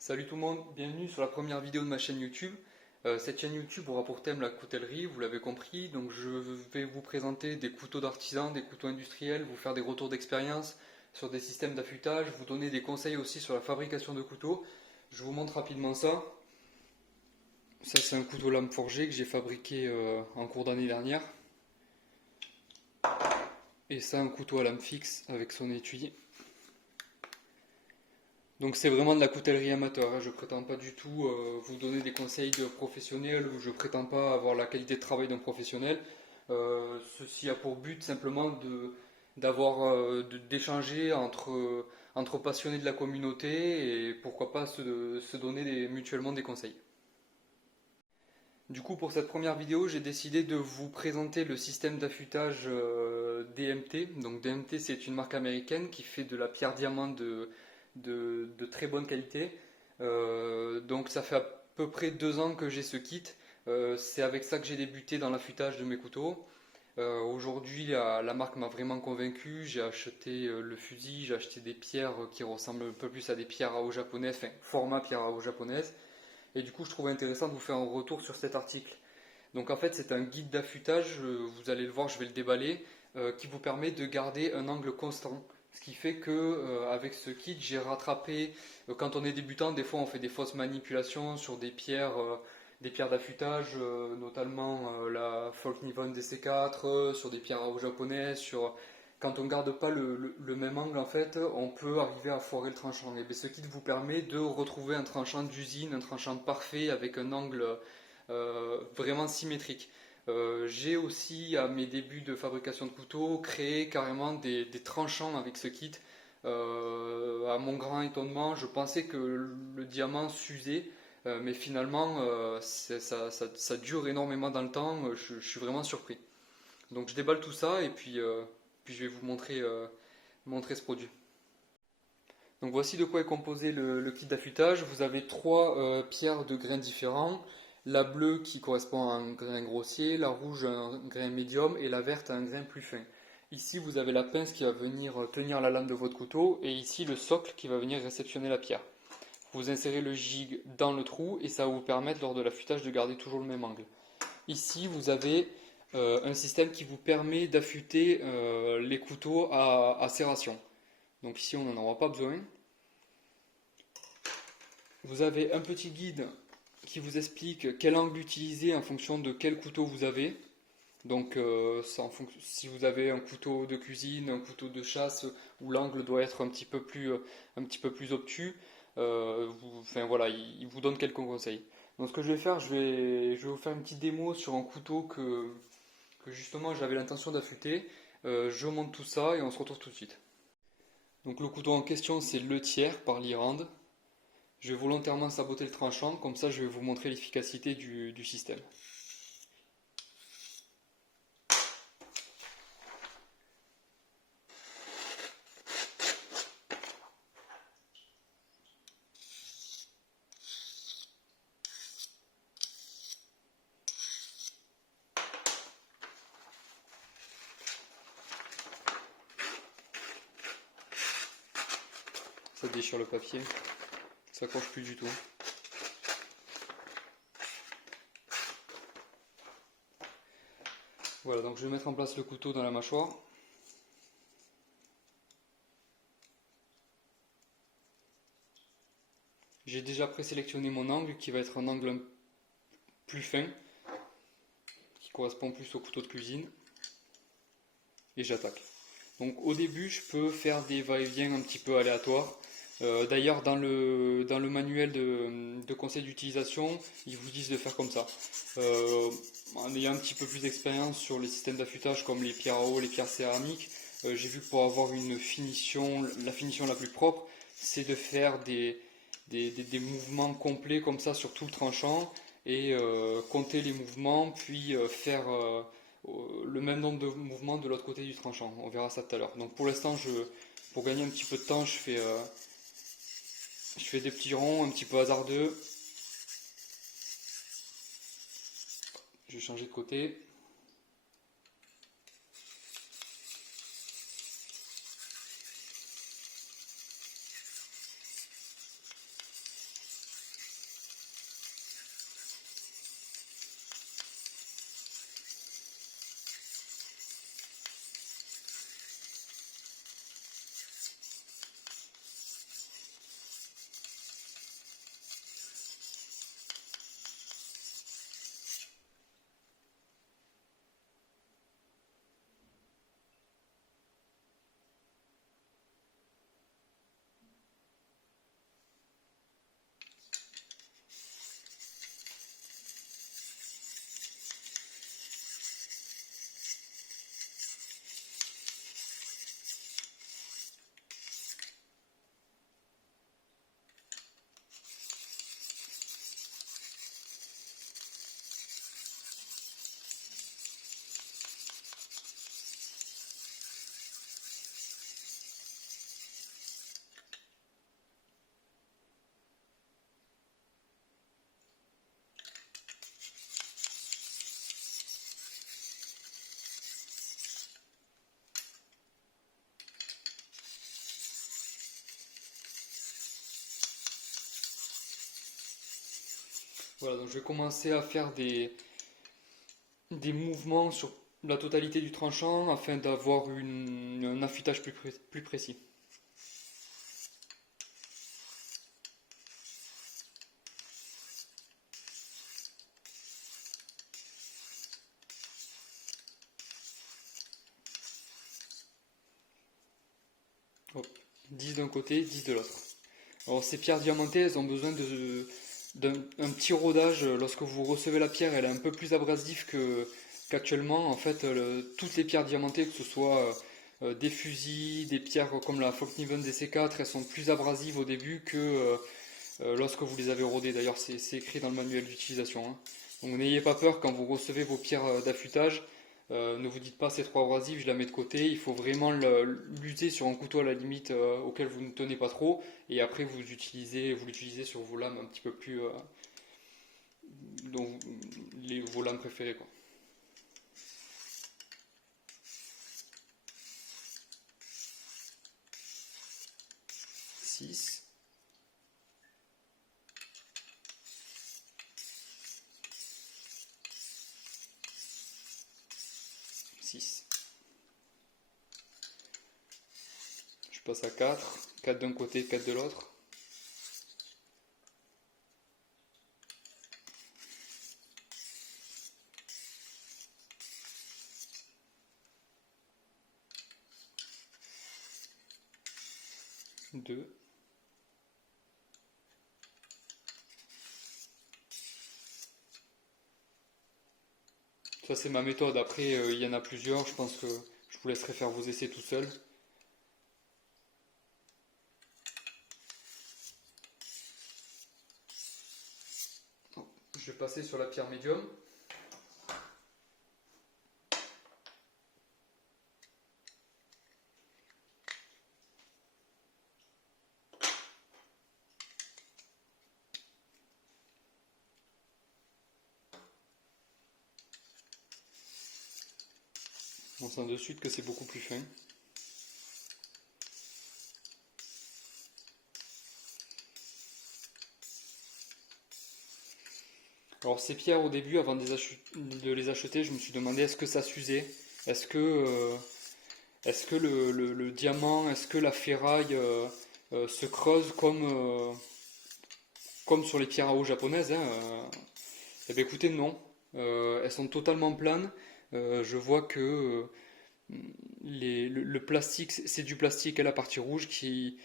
Salut tout le monde, bienvenue sur la première vidéo de ma chaîne YouTube. Cette chaîne YouTube aura pour thème la coutellerie, vous l'avez compris. Donc je vais vous présenter des couteaux d'artisan, des couteaux industriels, vous faire des retours d'expérience sur des systèmes d'affûtage, vous donner des conseils aussi sur la fabrication de couteaux. Je vous montre rapidement ça. Ça c'est un couteau lame forgé que j'ai fabriqué en cours d'année dernière. Et ça un couteau à lame fixe avec son étui. Donc c'est vraiment de la coutellerie amateur, hein. Je prétends pas du tout vous donner des conseils de professionnels ou je prétends pas avoir la qualité de travail d'un professionnel. Ceci a pour but simplement d'échanger entre passionnés de la communauté et pourquoi pas se donner mutuellement des conseils. Du coup pour cette première vidéo j'ai décidé de vous présenter le système d'affûtage DMT. Donc DMT c'est une marque américaine qui fait de la pierre diamant de très bonne qualité. Donc ça fait à peu près 2 ans que j'ai ce kit. C'est avec ça que j'ai débuté dans l'affûtage de mes couteaux. Aujourd'hui, la marque m'a vraiment convaincu. J'ai acheté le fusil, j'ai acheté des pierres qui ressemblent un peu plus à des pierres à eau japonaises, enfin format pierre à eau japonaise. Et du coup, je trouvais intéressant de vous faire un retour sur cet article. Donc en fait, c'est un guide d'affûtage, vous allez le voir, je vais le déballer, qui vous permet de garder un angle constant. Ce qui fait que avec ce kit, j'ai rattrapé, quand on est débutant, des fois on fait des fausses manipulations sur des pierres d'affûtage, notamment la Folknivon DC4, sur des pierres à eau japonaises, quand on ne garde pas le même angle, en fait, on peut arriver à foirer le tranchant. Et bien, ce kit vous permet de retrouver un tranchant d'usine, un tranchant parfait avec un angle vraiment symétrique. J'ai aussi, à mes débuts de fabrication de couteaux, créé carrément des tranchants avec ce kit. À mon grand étonnement, je pensais que le diamant s'usait, mais finalement, ça dure énormément dans le temps. Je suis vraiment surpris. Donc je déballe tout ça et puis je vais vous montrer ce produit. Donc voici de quoi est composé le kit d'affûtage. Vous avez trois pierres de grains différents. La bleue qui correspond à un grain grossier, la rouge à un grain médium et la verte à un grain plus fin. Ici vous avez la pince qui va venir tenir la lame de votre couteau et ici le socle qui va venir réceptionner la pierre. Vous insérez le gig dans le trou et ça va vous permettre lors de l'affûtage de garder toujours le même angle. Ici vous avez un système qui vous permet d'affûter les couteaux à serration. Donc ici on n'en aura pas besoin. Vous avez un petit guide qui vous explique quel angle utiliser en fonction de quel couteau vous avez. Donc si vous avez un couteau de cuisine, un couteau de chasse où l'angle doit être un petit peu plus obtus, enfin voilà, il vous donne quelques conseils. Donc ce que je vais faire, je vais vous faire une petite démo sur un couteau que justement j'avais l'intention d'affûter. Je monte tout ça et on se retrouve tout de suite. Donc le couteau en question c'est le tiers par Lirand. Je vais volontairement saboter le tranchant, comme ça je vais vous montrer l'efficacité du système. Ça déchire le papier, ça coche plus du tout. Voilà, donc je vais mettre en place le couteau dans la mâchoire. J'ai déjà présélectionné mon angle qui va être un angle plus fin, qui correspond plus au couteau de cuisine. Et j'attaque. Donc au début je peux faire des va-et-vient un petit peu aléatoires. D'ailleurs dans le manuel de conseil d'utilisation, ils vous disent de faire comme ça. En ayant un petit peu plus d'expérience sur les systèmes d'affûtage comme les pierres à eau, les pierres céramiques, j'ai vu que pour avoir la finition la plus propre, c'est de faire des mouvements complets comme ça sur tout le tranchant et compter les mouvements, puis faire le même nombre de mouvements de l'autre côté du tranchant. On verra ça tout à l'heure. Donc pour l'instant, pour gagner un petit peu de temps, je fais des petits ronds un petit peu hasardeux. Je vais changer de côté. Voilà, donc je vais commencer à faire des mouvements sur la totalité du tranchant afin d'avoir un affûtage plus précis. Hop. 10 d'un côté, 10 de l'autre. Alors ces pierres diamantées, elles ont besoin d'un petit rodage. Lorsque vous recevez la pierre, elle est un peu plus abrasive qu'actuellement. En fait, toutes les pierres diamantées, que ce soit des fusils, des pierres comme la Fokniven DC4, elles sont plus abrasives au début que lorsque vous les avez rodées. D'ailleurs, c'est écrit dans le manuel d'utilisation, hein. Donc n'ayez pas peur quand vous recevez vos pierres d'affûtage. Ne vous dites pas c'est trop abrasif, je la mets de côté. Il faut vraiment l'user sur un couteau à la limite auquel vous ne tenez pas trop. Et après vous l'utilisez sur vos lames un petit peu plus, donc vos lames préférées quoi. 6, 6. Je passe à 4, 4 d'un côté, 4 de l'autre. 2. Ça c'est ma méthode. Après, il y en a plusieurs. Je pense que je vous laisserai faire vos essais tout seul. Je vais passer sur la pierre médium. On sent de suite que c'est beaucoup plus fin. Alors ces pierres au début, avant de les acheter, je me suis demandé est-ce que ça s'usait, est-ce que, euh, est-ce que le diamant, est-ce que la ferraille se creuse comme sur les pierres à eau japonaises, hein. Eh bien écoutez, non. Elles sont totalement planes. Je vois que le plastique, c'est du plastique à la partie rouge qui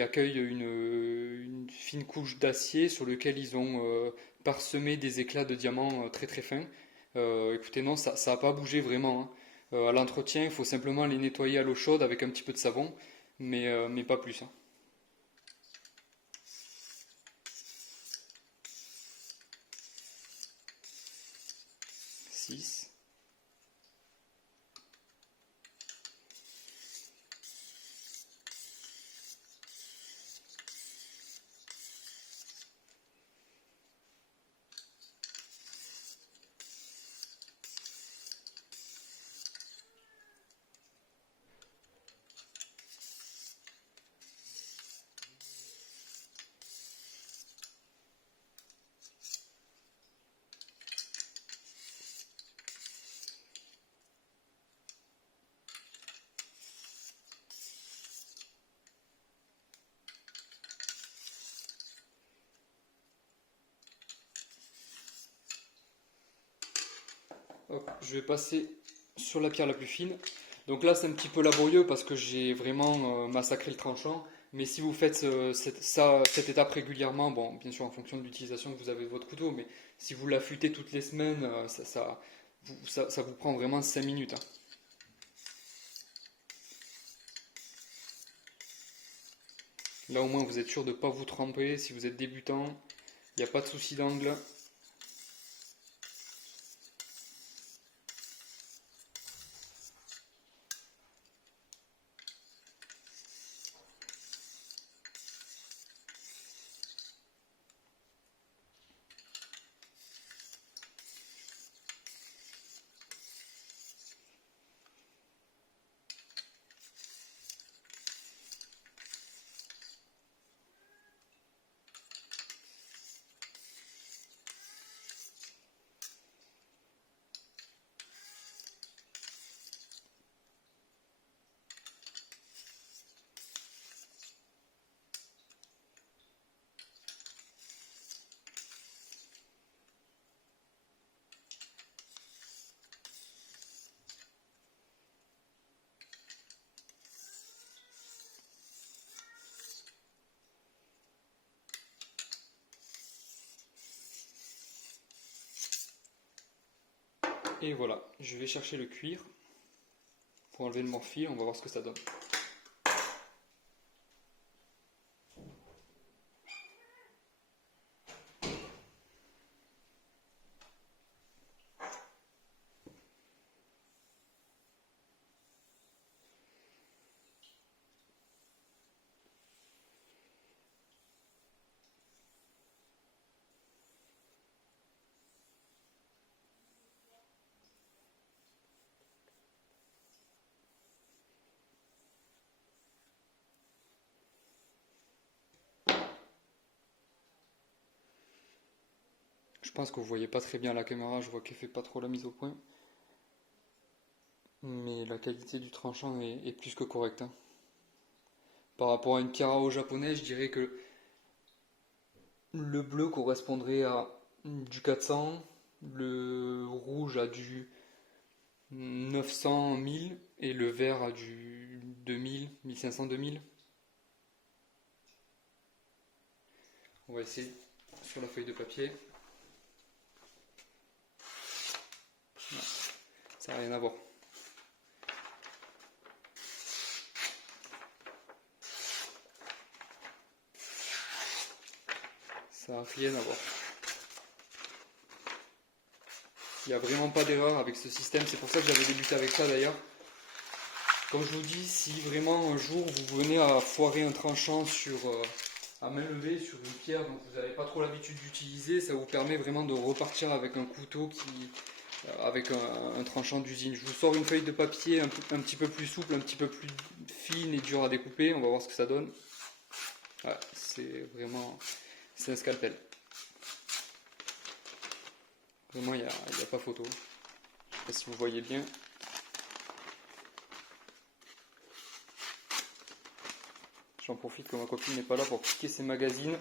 accueille une fine couche d'acier sur lequel ils ont parsemé des éclats de diamants très très fins. Écoutez, non, ça n'a pas bougé vraiment, hein. À l'entretien, il faut simplement les nettoyer à l'eau chaude avec un petit peu de savon, mais pas plus, hein. 6. Hop, je vais passer sur la pierre la plus fine. Donc là, c'est un petit peu laborieux parce que j'ai vraiment massacré le tranchant. Mais si vous faites cette étape régulièrement, bon, bien sûr en fonction de l'utilisation que vous avez de votre couteau, mais si vous l'affûtez toutes les semaines, ça vous prend vraiment 5 minutes, hein. Là au moins vous êtes sûr de ne pas vous tremper. Si vous êtes débutant, il n'y a pas de souci d'angle. Et voilà, je vais chercher le cuir pour enlever le morphile, on va voir ce que ça donne. Je pense que vous voyez pas très bien à la caméra, je vois qu'elle fait pas trop la mise au point. Mais la qualité du tranchant est plus que correcte, hein. Par rapport à une pierre à eau japonaise, je dirais que le bleu correspondrait à du 400, le rouge a du 900, 1000 et le vert a du 2000, 1500, 2000. On va essayer sur la feuille de papier. Non, ça n'a rien à voir. Ça n'a rien à voir. Il n'y a vraiment pas d'erreur avec ce système, c'est pour ça que j'avais débuté avec ça d'ailleurs. Comme je vous dis, si vraiment un jour vous venez à foirer un tranchant à main levée sur une pierre dont vous n'avez pas trop l'habitude d'utiliser, ça vous permet vraiment de repartir avec un couteau avec un tranchant d'usine. Je vous sors une feuille de papier un petit peu plus souple, un petit peu plus fine et dure à découper, on va voir ce que ça donne. Ouais, c'est un scalpel. Vraiment, il n'y a pas photo. Je ne sais pas si vous voyez bien. J'en profite que ma copine n'est pas là pour piquer ses magazines.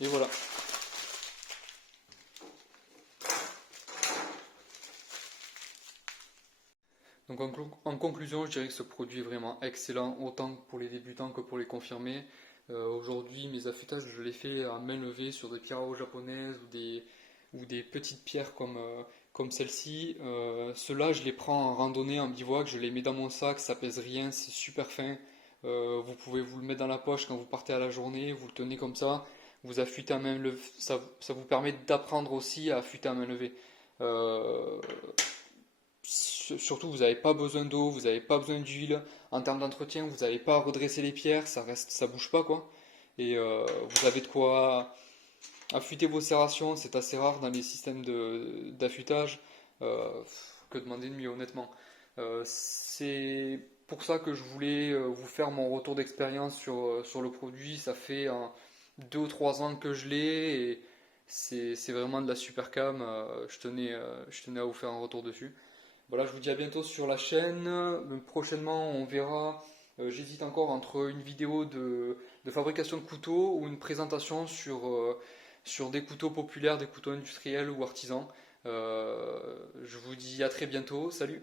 Et voilà. Donc en conclusion, je dirais que ce produit est vraiment excellent, autant pour les débutants que pour les confirmés. Aujourd'hui, mes affûtages, je les fais à main levée sur des pierres à eau japonaises ou des petites pierres comme celle-ci. Ceux-là, je les prends en randonnée, en bivouac, je les mets dans mon sac, ça pèse rien, c'est super fin. Vous pouvez vous le mettre dans la poche quand vous partez à la journée, vous le tenez comme ça, vous affûtez à main levée. Ça vous permet d'apprendre aussi à affûter à main levée. Euh, Surtout, vous n'avez pas besoin d'eau, vous n'avez pas besoin d'huile. En termes d'entretien, vous n'avez pas à redresser les pierres, ça bouge pas quoi. Et vous avez de quoi affûter vos serrations, c'est assez rare dans les systèmes d'affûtage. Euh, que demander de mieux, honnêtement. C'est pour ça que je voulais vous faire mon retour d'expérience sur le produit. Ça fait 2 ou 3 ans que je l'ai et c'est vraiment de la super cam. Je tenais à vous faire un retour dessus. Voilà, je vous dis à bientôt sur la chaîne. Prochainement, on verra. J'hésite encore entre une vidéo de fabrication de couteaux ou une présentation sur des couteaux populaires, des couteaux industriels ou artisans. Je vous dis à très bientôt. Salut!